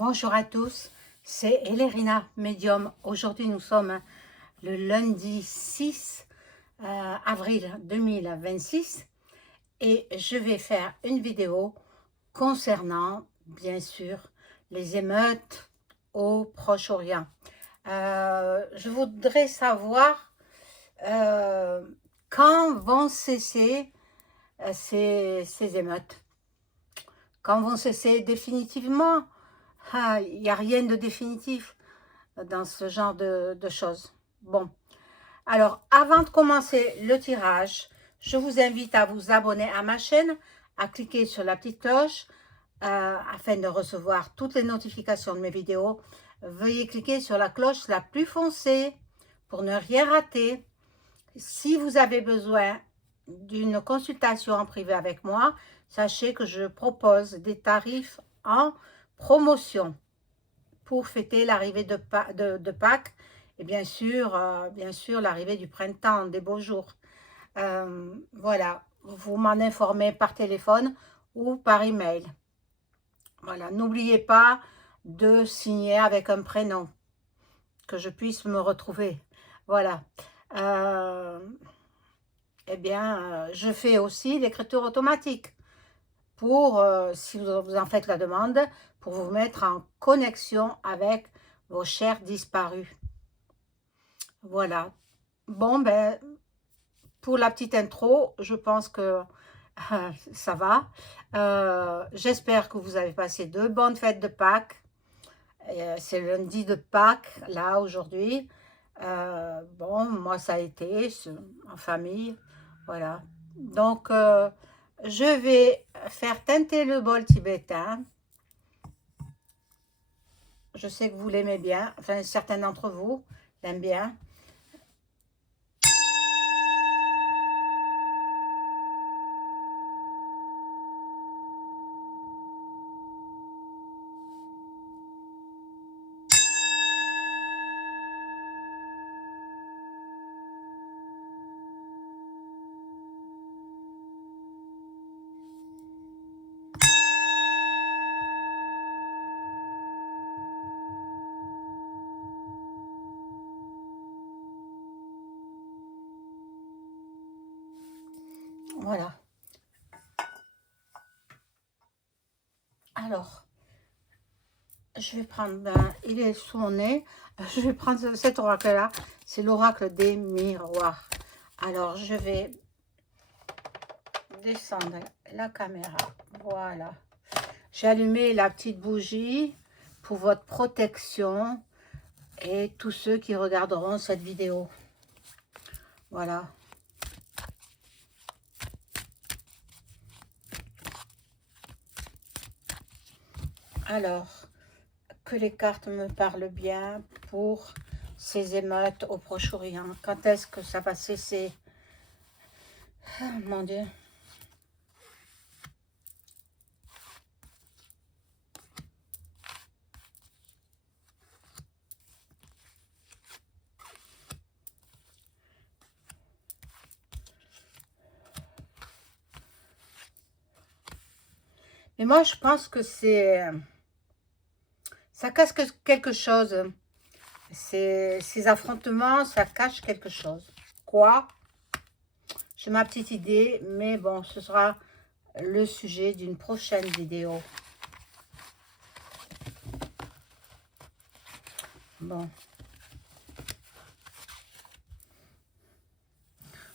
Bonjour à tous, c'est Elérina, médium. Aujourd'hui, nous sommes le lundi 6 avril 2026 et je vais faire une vidéo concernant, bien sûr, les émeutes au Proche-Orient. Je voudrais savoir quand vont cesser ces émeutes, quand vont cesser définitivement. Il n'y a rien de définitif dans ce genre de choses. Bon, alors avant de commencer le tirage, je vous invite à vous abonner à ma chaîne, à cliquer sur la petite cloche afin de recevoir toutes les notifications de mes vidéos. Veuillez cliquer sur la cloche la plus foncée pour ne rien rater. Si vous avez besoin d'une consultation en privé avec moi, sachez que je propose des tarifs en promotion pour fêter l'arrivée de Pâques et bien sûr l'arrivée du printemps, des beaux jours. Voilà, vous m'en informez par téléphone ou par email. Voilà, n'oubliez pas de signer avec un prénom, que je puisse me retrouver. Voilà. Eh bien, je fais aussi l'écriture automatique pour, si vous en faites la demande, pour vous mettre en connexion avec vos chers disparus. Voilà. Bon, ben, pour la petite intro, je pense que ça va. J'espère que vous avez passé de bonnes fêtes de Pâques. C'est lundi de Pâques, là, aujourd'hui. Bon, moi, ça a été en famille. Voilà. Donc, je vais faire teinter le bol tibétain. Je sais que vous l'aimez bien. Enfin, certains d'entre vous l'aiment bien. Voilà. Alors, je vais prendre, il est sous mon nez, je vais prendre cet oracle-là, c'est l'oracle des miroirs. Alors, je vais descendre la caméra, voilà. J'ai allumé la petite bougie pour votre protection et tous ceux qui regarderont cette vidéo. Voilà. Alors, que les cartes me parlent bien pour ces émeutes au Proche-Orient. Quand est-ce que ça va cesser? Ah, mon Dieu. Mais moi, je pense que ça cache quelque chose. Ces affrontements, ça cache quelque chose. Quoi? J'ai ma petite idée, mais bon, ce sera le sujet d'une prochaine vidéo. Bon.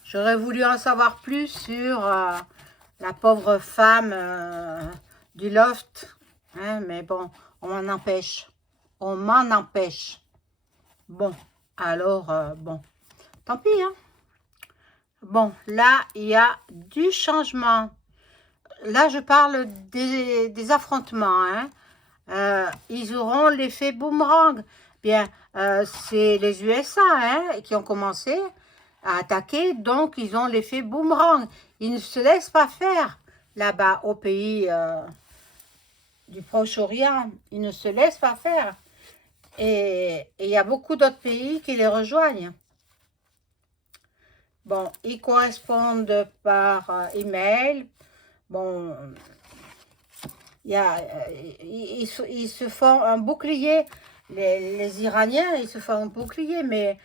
J'aurais voulu en savoir plus sur la pauvre femme du loft. Hein, mais bon, on m'en empêche. On m'en empêche. Bon, alors, bon, tant pis, hein. Bon, là, il y a du changement. Là, je parle des affrontements. Hein. Ils auront l'effet boomerang. Bien, c'est les USA qui ont commencé à attaquer, donc ils ont l'effet boomerang. Ils ne se laissent pas faire là-bas au pays du Proche-Orient. Ils ne se laissent pas faire. Et il y a beaucoup d'autres pays qui les rejoignent. Bon, ils correspondent par email. Bon, Il y a, ils se font un bouclier. Les Iraniens, ils se font un bouclier, mais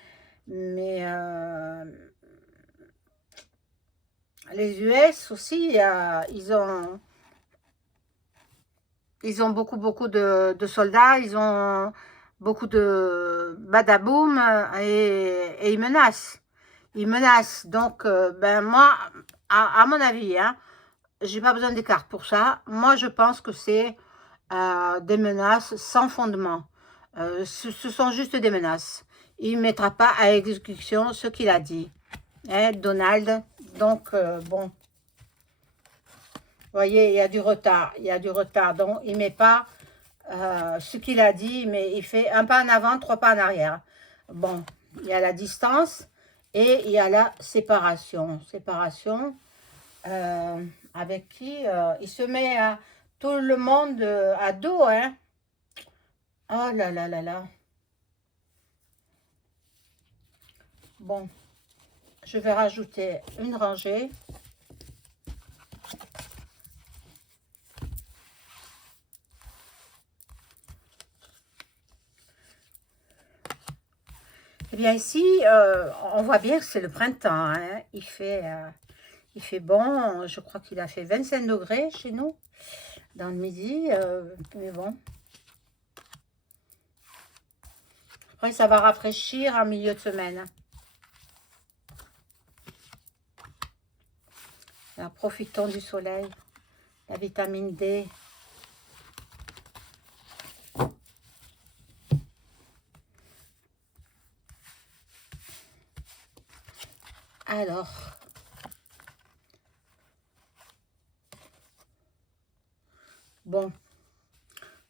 les US aussi, ils ont beaucoup de soldats, ils ont beaucoup de badaboum et ils menacent. Ils menacent. Donc, ben moi, à mon avis, hein, j'ai pas besoin des cartes pour ça. Moi, je pense que c'est des menaces sans fondement. Ce sont juste des menaces. Il ne mettra pas à exécution ce qu'il a dit, hein, Donald. Donc, bon, vous voyez, il y a du retard. Il y a du retard. Donc, il ne met pas ce qu'il a dit, mais il fait un pas en avant, trois pas en arrière. Bon, il y a la distance et il y a la séparation. Séparation avec qui il se met tout le monde à dos, hein. Oh là là là là. Bon, je vais rajouter une rangée. Eh bien ici, on voit bien que c'est le printemps, hein. Il fait bon, je crois qu'il a fait 25 degrés chez nous, dans le midi, mais bon. Après, ça va rafraîchir en milieu de semaine. Alors, profitons du soleil, la vitamine D. Alors, bon,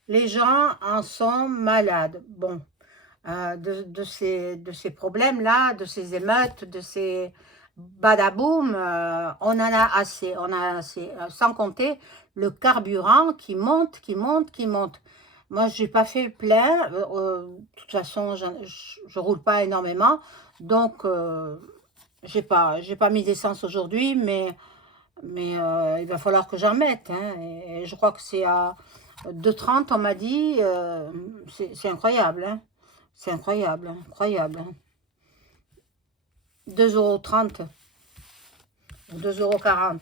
les gens en sont malades. Bon, de ces problèmes-là, de ces émeutes, de ces badaboum, on en a assez. On a assez. Sans compter le carburant qui monte, qui monte, qui monte. Moi, j'ai pas fait le plein. De toute façon, je roule pas énormément. Donc, j'ai pas mis d'essence aujourd'hui, mais il va falloir que j'en mette, hein. Et je crois que c'est à 2,30, on m'a dit. C'est incroyable, hein. C'est incroyable, hein, incroyable. Hein. 2,30 € ou 2,40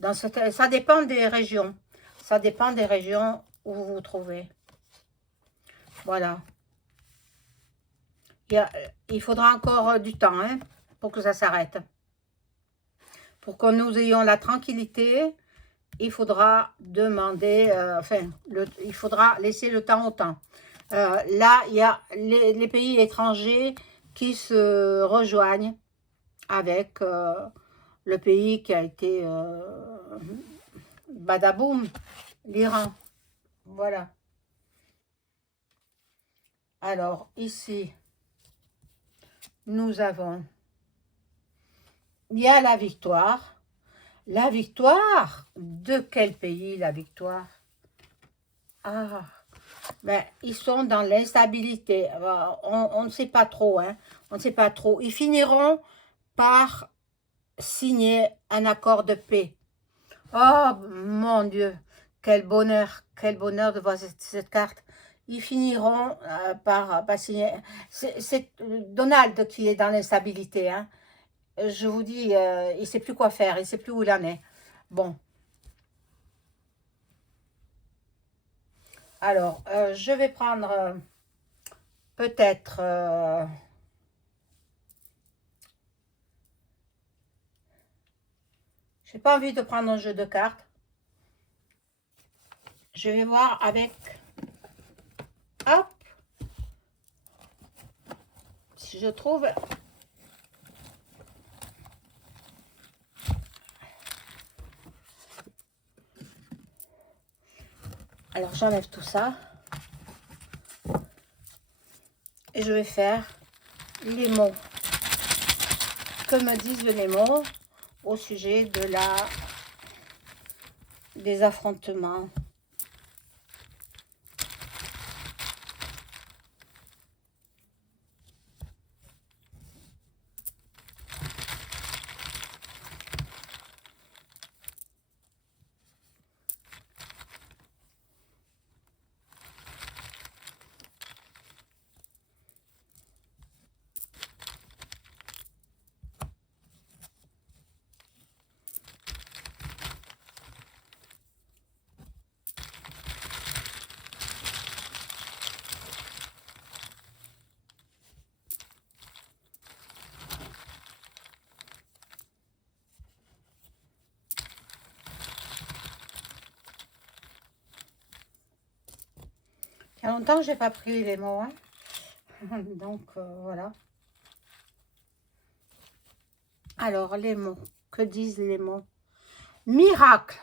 €. Ça dépend des régions. Ça dépend des régions où vous vous trouvez. Voilà. Il faudra encore du temps, hein, pour que ça s'arrête. Pour que nous ayons la tranquillité, il faudra demander, il faudra laisser le temps au temps. Là, il y a les pays étrangers qui se rejoignent avec le pays qui a été badaboum, l'Iran. Voilà. Alors, ici, nous avons, il y a la victoire. La victoire? De quel pays la victoire? Ah, ben, ils sont dans l'instabilité. On ne sait pas trop, hein. On ne sait pas trop. Ils finiront par signer un accord de paix. Oh, mon Dieu, quel bonheur de voir cette carte. Ils finiront par signer. C'est Donald qui est dans l'instabilité, hein. Je vous dis, il ne sait plus quoi faire, il ne sait plus où il en est. Bon, alors, je vais prendre peut-être... je n'ai pas envie de prendre un jeu de cartes. Je vais voir avec... Hop! Si je trouve... Alors, j'enlève tout ça. Et je vais faire les mots. Que me disent les mots au sujet de des affrontements. Il y a longtemps que j'ai pas pris les mots, hein. Donc, voilà. Alors, les mots. Que disent les mots? Miracle.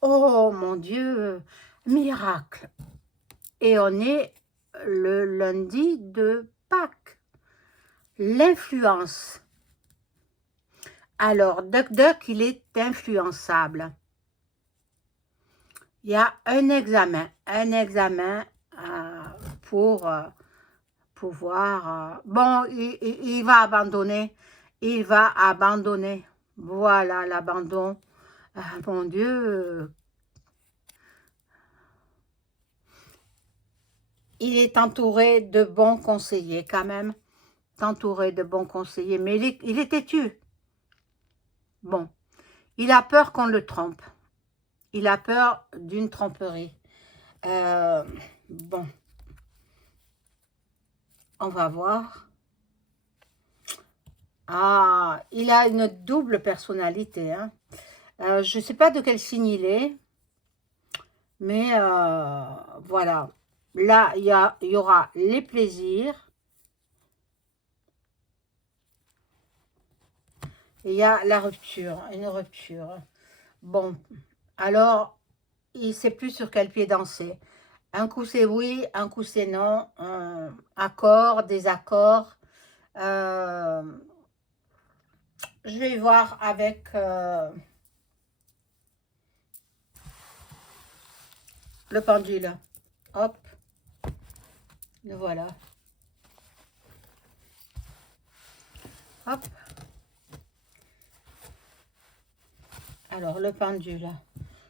Oh, mon Dieu. Miracle. Et on est le lundi de Pâques. L'influence. Alors, Duck Duck, il est influençable. Il y a un examen pour pouvoir... bon, il va abandonner, voilà l'abandon. Ah, mon Dieu, il est entouré de bons conseillers quand même, entouré de bons conseillers, mais il est têtu. Bon, il a peur qu'on le trompe, il a peur d'une tromperie. Bon, on va voir. Ah, il a une double personnalité, hein. Je ne sais pas de quel signe il est, mais voilà. Là, il y aura les plaisirs. Et il y a la rupture, une rupture. Bon, alors, il ne sait plus sur quel pied danser. Un coup c'est oui, un coup c'est non. Accord, désaccord. Je vais voir avec le pendule. Hop, le voilà. Hop. Alors, le pendule.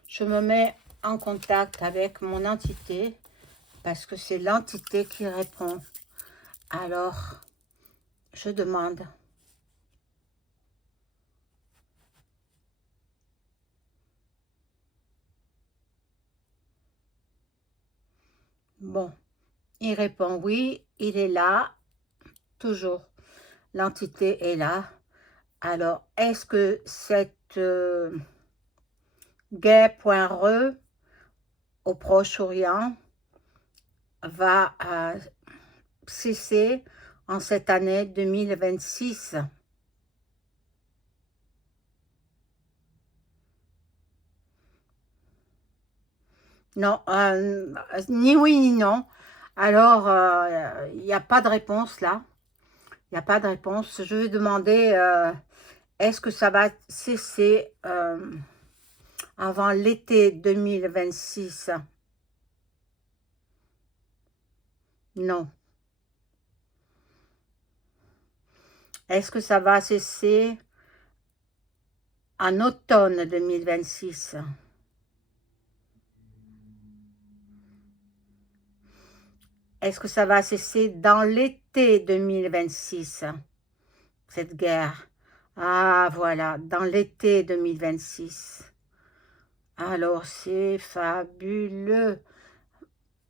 Je me mets en contact avec mon entité parce que c'est l'entité qui répond. Alors, je demande. Bon, il répond oui, il est là, toujours. L'entité est là. Alors, est-ce que cette guerre.re au Proche-Orient va cesser en cette année 2026? Non, ni oui ni non. Alors, il n'y a pas de réponse là. Il n'y a pas de réponse. Je vais demander, est-ce que ça va cesser avant l'été 2026? Non. Est-ce que ça va cesser en automne 2026? Est-ce que ça va cesser dans l'été 2026, cette guerre? Ah, voilà, dans l'été 2026. Alors, c'est fabuleux.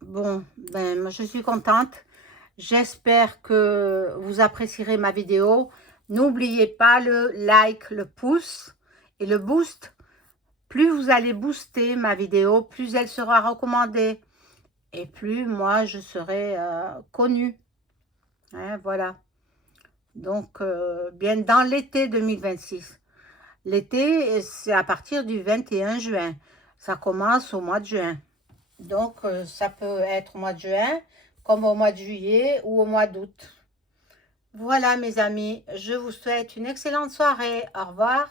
Bon, ben, moi, je suis contente. J'espère que vous apprécierez ma vidéo. N'oubliez pas le like, le pouce et le boost. Plus vous allez booster ma vidéo, plus elle sera recommandée. Et plus moi, je serai connue. Hein, voilà. Donc, bien dans l'été 2026. L'été, c'est à partir du 21 juin. Ça commence au mois de juin. Donc, ça peut être au mois de juin, comme au mois de juillet ou au mois d'août. Voilà, mes amis. Je vous souhaite une excellente soirée. Au revoir.